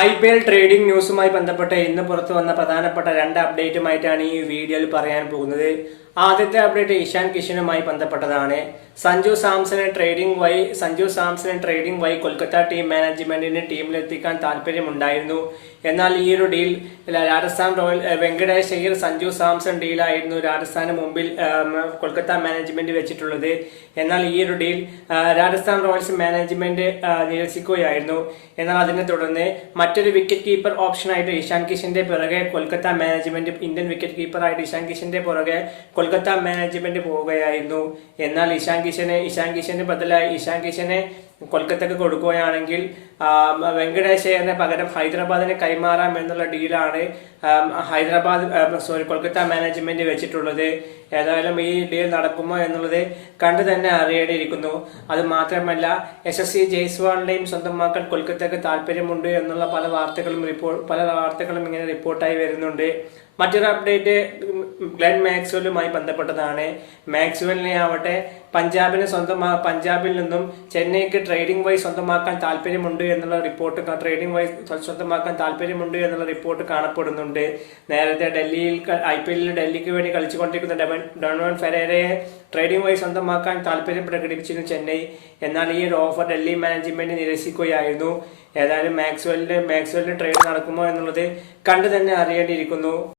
IPL trading ന്യൂസുമായി ബന്ധപ്പെട്ട് ഇന്ന് പുറത്തു വന്ന പ്രധാനപ്പെട്ട രണ്ട് അപ്ഡേറ്റുമായിട്ടാണ് ഈ വീഡിയോയിൽ പറയാൻ പോകുന്നത്. ആദ്യത്തെ അപ്ഡേറ്റ് ഇഷാൻ കിഷനുമായി ബന്ധപ്പെട്ടതാണ്. സഞ്ജു സാംസനെ ട്രേഡിംഗ് വഴി കൊൽക്കത്ത ടീം മാനേജ്മെന്റിന് ടീമിലെത്തിക്കാൻ താല്പര്യമുണ്ടായിരുന്നു. എന്നാൽ ഈ ഒരു ഡീൽ രാജസ്ഥാൻ റോയൽ വെങ്കടേഷ് അയ്യർ സഞ്ജു സാംസൺ ഡീലായിരുന്നു രാജസ്ഥാന് മുമ്പിൽ കൊൽക്കത്ത മാനേജ്മെന്റ് വെച്ചിട്ടുള്ളത്. എന്നാൽ ഈ ഒരു ഡീൽ രാജസ്ഥാൻ റോയൽസ് മാനേജ്മെന്റ് നിരസിക്കുകയായിരുന്നു. എന്നാൽ അതിനെ തുടർന്ന് മറ്റൊരു വിക്കറ്റ് കീപ്പർ ഓപ്ഷനായിട്ട് ഇഷാൻ കിഷന്റെ പിറകെ കൊൽക്കത്ത മാനേജ്മെന്റ് ഇന്ത്യൻ വിക്കറ്റ് കീപ്പറായിട്ട് ഇഷാൻ കിഷന്റെ പുറകെ കൊൽക്കത്ത മാനേജ്മെന്റ് പോവുകയായിരുന്നു. എന്നാൽ ഇഷാൻ കിഷന് ബദലായി ഇഷാൻ കിഷനെ കൊൽക്കത്തക്ക് കൊടുക്കുകയാണെങ്കിൽ വെങ്കടേഷ് അയ്യറിന് പകരം ഹൈദരാബാദിനെ കൈമാറാം എന്നുള്ള ഡീലാണ് കൊൽക്കത്ത മാനേജ്മെന്റ് വെച്ചിട്ടുള്ളത്. ഏതായാലും ഈ ഡീൽ നടക്കുമോ എന്നുള്ളത് കണ്ടു തന്നെ അറിയേണ്ടിയിരിക്കുന്നു. അത് മാത്രമല്ല SSC ജയ്സ്വാളിനെയും സ്വന്തമാക്കാൻ കൊൽക്കത്തക്ക് താല്പര്യമുണ്ട് എന്നുള്ള പല വാർത്തകളും ഇങ്ങനെ റിപ്പോർട്ടായി വരുന്നുണ്ട്. മറ്റൊരു അപ്ഡേറ്റ് ഗ്ലെൻ മാക്സ്വെല്ലുമായി ബന്ധപ്പെട്ടതാണ്. മാക്സ്വെല്ലിനെ ആവട്ടെ പഞ്ചാബിൽ നിന്നും ചെന്നൈക്ക് ട്രേഡിംഗ് വഴി സ്വന്തമാക്കാൻ താല്പര്യമുണ്ട് എന്നുള്ള റിപ്പോർട്ട് കാണപ്പെടുന്നുണ്ട്. നേരത്തെ IPL ഡൽഹിക്ക് വേണ്ടി കളിച്ചുകൊണ്ടിരിക്കുന്ന ഡൊണോവൻ ഫെരേരയെ ട്രേഡിംഗ് വഴി സ്വന്തമാക്കാൻ താല്പര്യം പ്രകടിപ്പിച്ചിരുന്നു ചെന്നൈ. എന്നാൽ ഈ ഒരു ഓഫർ ഡൽഹി മാനേജ്മെന്റ് നിരസിക്കുകയായിരുന്നു. ഏതായാലും മാക്സ്വെല്ലിന്റെ ട്രേഡ് നടക്കുമോ എന്നുള്ളത് കണ്ടു തന്നെ അറിയേണ്ടിയിരിക്കുന്നു.